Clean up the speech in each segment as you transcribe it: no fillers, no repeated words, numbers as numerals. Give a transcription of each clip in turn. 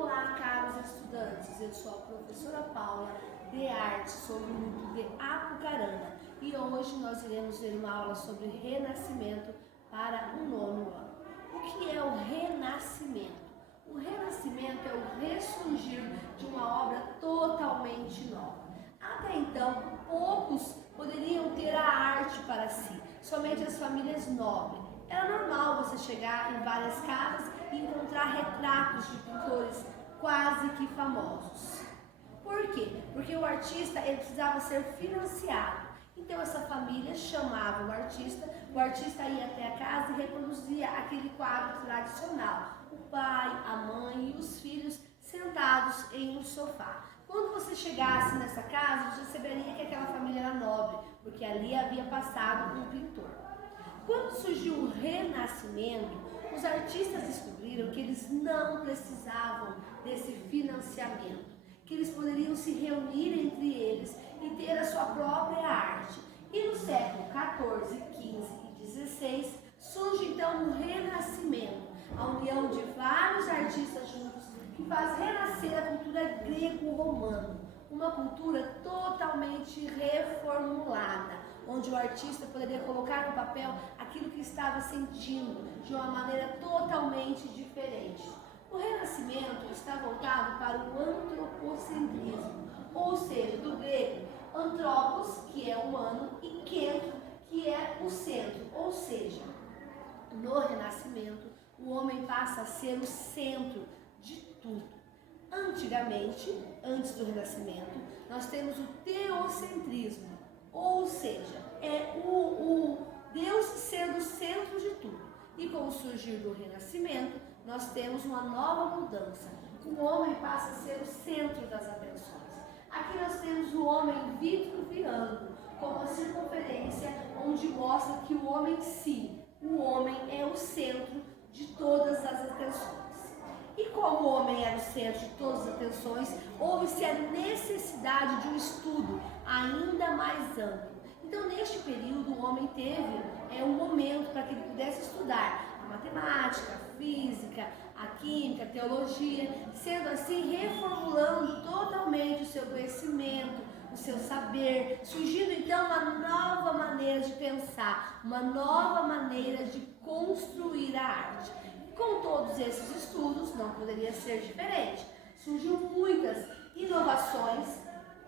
Olá, caros estudantes, eu sou a professora Paula de Arte, sobre o núcleo de Apucarana, e hoje nós iremos ver uma aula sobre renascimento para o nono ano. O que é o renascimento? O renascimento é o ressurgir de uma obra totalmente nova. Até então, poucos poderiam ter a arte para si, somente as famílias nobres. Era normal você chegar em várias casas e encontrar retratos de pintores quase que famosos. Por quê? Porque o artista ele precisava ser financiado. Então essa família chamava o artista ia até a casa e reproduzia aquele quadro tradicional. O pai, a mãe e os filhos sentados em um sofá. Quando você chegasse nessa casa, você saberia que aquela família era nobre, porque ali havia passado um pintor. Quando surgiu o Renascimento, os artistas descobriram que eles não precisavam desse financiamento, que eles poderiam se reunir entre eles e ter a sua própria arte. E no século XIV, XV e XVI surge então o Renascimento, a união de vários artistas juntos que faz renascer a cultura grego-romana, uma cultura totalmente reformulada, onde o artista poderia colocar no papel aquilo que estava sentindo de uma maneira totalmente diferente. O Renascimento está voltado para o antropocentrismo, ou seja, do grego antropos, que é humano, e kentro, que é o centro, ou seja, no Renascimento o homem passa a ser o centro de tudo. Antigamente, antes do Renascimento, nós temos o teocentrismo, ou seja, é o Deus sendo o centro de tudo. E com o surgir do Renascimento, nós temos uma nova mudança. O homem passa a ser o centro das atenções. Aqui nós temos o homem vitruviano, como a circunferência onde mostra que o homem em si, o homem é o centro de todas as atenções. E como o homem era o centro de todas as atenções, houve-se a necessidade de um estudo ainda mais amplo. Então, neste período, o homem teve um momento para que ele pudesse estudar a matemática, a física, a química, a teologia, sendo assim reformulando totalmente o seu conhecimento, o seu saber, surgindo então uma nova maneira de pensar, uma nova maneira de construir a arte. Com todos esses estudos, não poderia ser diferente. Surgiu muitas inovações,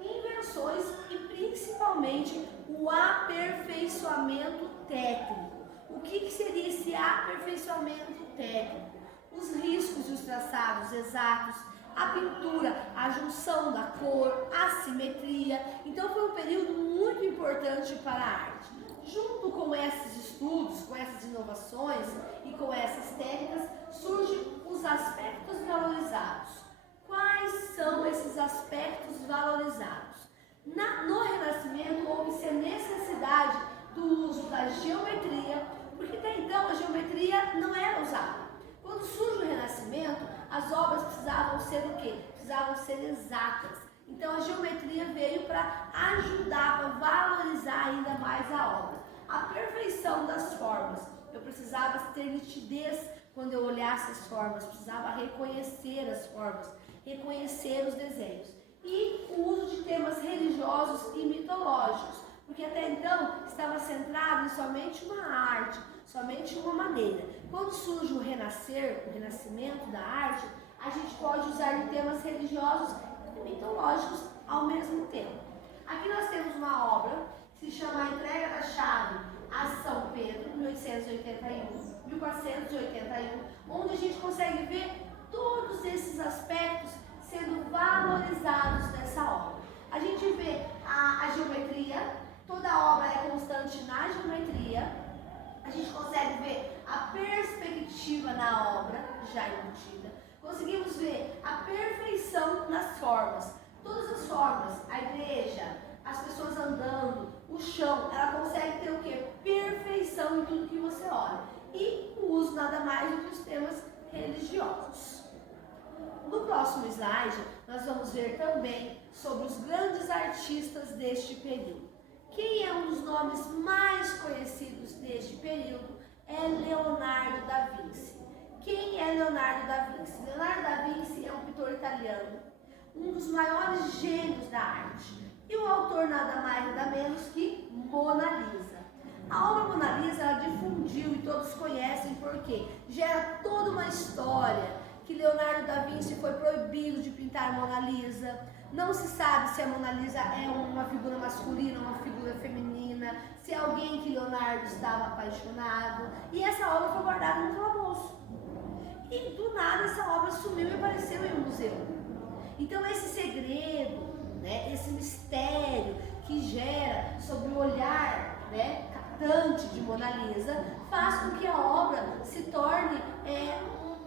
invenções e principalmente o aperfeiçoamento técnico. O que seria esse aperfeiçoamento técnico? Os riscos e os traçados exatos, a pintura, a junção da cor, a simetria. Então foi um período muito importante para a arte. Junto com esses estudos, com essas inovações e com essas técnicas, surgem os aspectos valorizados. Quais são esses aspectos valorizados? No Renascimento houve-se a necessidade do uso da geometria, porque até então a geometria não era usada. Quando surge o Renascimento, as obras precisavam ser o quê? Precisavam ser exatas. Então a geometria veio para ajudar, para valorizar ainda mais a obra. A perfeição das formas. Eu precisava ter nitidez quando eu olhasse as formas, precisava reconhecer as formas, reconhecer os desenhos. E o uso de temas religiosos e mitológicos, porque até então estava centrado em somente uma arte, somente uma maneira. Quando surge o renascimento da arte, a gente pode usar temas religiosos e mitológicos ao mesmo tempo. Aqui nós temos uma obra que se chama A Entrega da Chave a São Pedro, 1481, onde a gente consegue ver todos esses aspectos sendo valorizados nessa obra. A gente vê a geometria, toda a obra é constante na geometria, a gente consegue ver a perspectiva na obra, já embutida, conseguimos ver a perfeição nas formas, todas as formas, a igreja, as pessoas andando, o chão, ela consegue ter o quê? Perfeição em tudo que você olha. E o uso nada mais do que os temas religiosos. No próximo slide, nós vamos ver também sobre os grandes artistas deste período. Quem é um dos nomes mais conhecidos deste período é Leonardo da Vinci. Quem é Leonardo da Vinci? Leonardo da Vinci é um pintor um dos maiores gênios da arte. E o autor nada mais nada menos que Mona Lisa. A obra Mona Lisa ela difundiu e todos conhecem porque gera toda uma história que Leonardo da Vinci foi proibido de pintar Mona Lisa. Não se sabe se a Mona Lisa é uma figura masculina, uma figura feminina, se é alguém que Leonardo estava apaixonado. E essa obra foi guardada no calabouço. E do nada essa obra sumiu e apareceu em um museu. Então esse segredo, né, esse mistério que gera sobre o olhar, né, captante de Mona Lisa, faz com que a obra se torne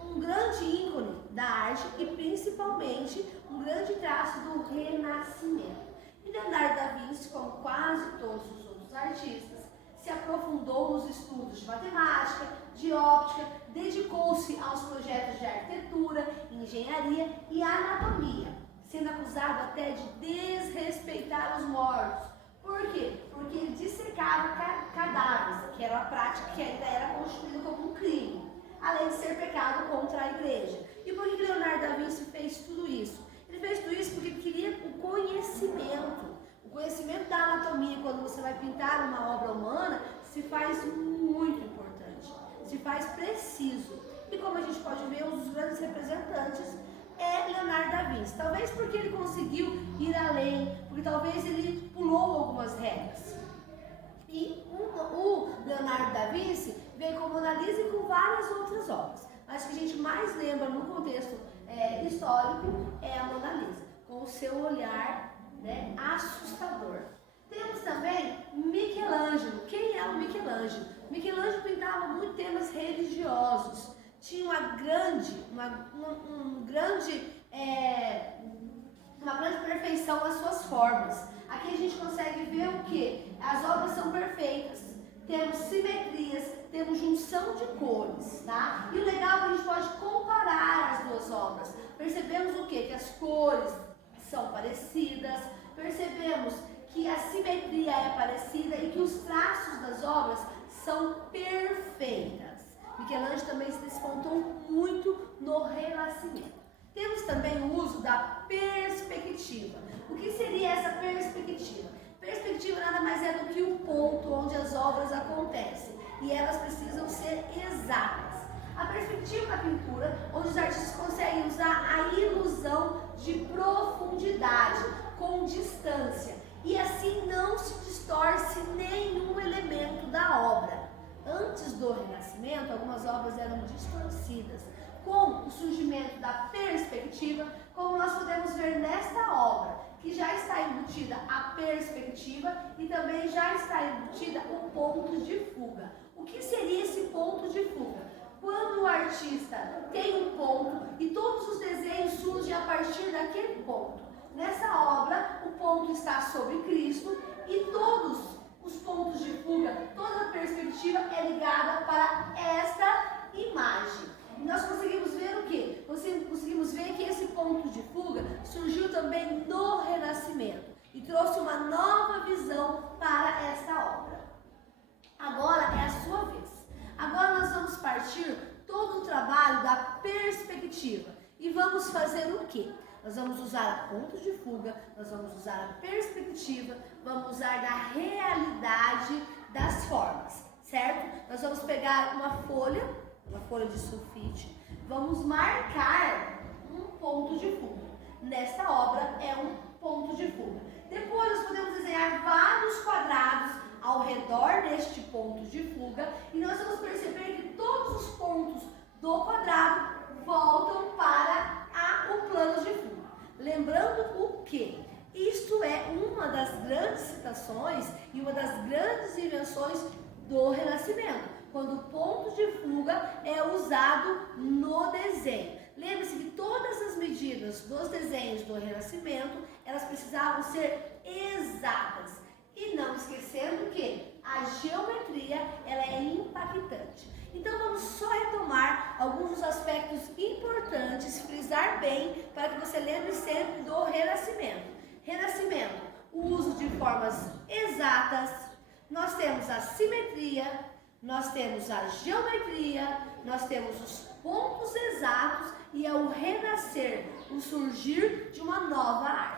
um grande ícone da arte e principalmente um grande traço do Renascimento. E Leonardo da Vinci, como quase todos os outros artistas, se aprofundou nos estudos de matemática, de óptica, dedicou-se aos projetos de arquitetura, engenharia e anatomia, sendo acusado até de desrespeitar os mortos. Por quê? Porque ele dissecava cadáveres, que era uma prática que ainda era constituída como um crime, além de ser pecado contra a igreja. E por que Leonardo da Vinci fez tudo isso? Ele fez tudo isso porque ele queria o conhecimento. O conhecimento da anatomia, quando você vai pintar uma obra humana, se faz muito importante, se faz preciso. E como a gente pode ver, um dos grandes representantes é Leonardo da Vinci. Talvez porque ele conseguiu ir além, porque talvez ele pulou algumas regras. E o Leonardo da Vinci veio com Mona Lisa e com várias outras obras. Mas o que a gente mais lembra no contexto histórico é a Mona Lisa, com o seu olhar, né, assustador. Temos também Michelangelo. Quem é o Michelangelo? Michelangelo pintava muito temas religiosos. Tinha uma grande perfeição nas suas formas. Aqui a gente consegue ver o que? As obras são perfeitas. Temos simetrias, temos junção de cores, tá? E o legal é que a gente pode comparar as duas obras. Percebemos o quê? Que as cores são parecidas, percebemos que a simetria é parecida e que os traços das obras são perfeitas. Michelangelo também se despontou muito no Renascimento. Temos também o uso da perspectiva. O que seria essa perspectiva? Perspectiva nada mais é do que o ponto onde as obras acontecem e elas precisam ser exatas. A perspectiva na pintura, onde os artistas conseguem usar a ilusão de profundidade com distância e assim não se distorce nenhum elemento da obra. Antes do Renascimento, algumas obras eram distorcidas. Com o surgimento da perspectiva, como nós podemos ver nesta obra, que já está embutida a perspectiva e também já está embutida o ponto de fuga. O que seria esse ponto de fuga? Quando o artista tem um ponto e todos os desenhos surgem a partir daquele ponto. Nessa obra, o ponto está sobre Cristo e todos os pontos de fuga, toda a perspectiva é ligada para esta imagem. E nós conseguimos ver o quê? Conseguimos ver que esse ponto de fuga surgiu também no Renascimento e trouxe uma nova visão para esta obra. Agora é a sua vez. Agora nós vamos partir todo o trabalho da perspectiva e vamos fazer o quê? Nós vamos usar a ponto de fuga, nós vamos usar a perspectiva, vamos usar da realidade das formas, certo? Nós vamos pegar uma folha de sulfite, vamos marcar um ponto de fuga. Nesta obra é um ponto de fuga. Depois nós podemos desenhar vários quadrados ao redor deste ponto de fuga e nós vamos perceber que todos os pontos do quadrado voltam para o plano de fuga. Lembrando o que? Isto é uma das grandes citações e uma das grandes invenções do Renascimento, quando o ponto de fuga é usado no desenho. Lembre-se que todas as medidas dos desenhos do Renascimento, elas precisavam ser exatas. E não esquecendo que a geometria ela é impactante. Então vamos só retomar alguns dos aspectos importantes, frisar bem, para que você lembre sempre do Renascimento. Renascimento, o uso de formas exatas, nós temos a simetria, nós temos a geometria, nós temos os pontos exatos e é o renascer, o surgir de uma nova arte.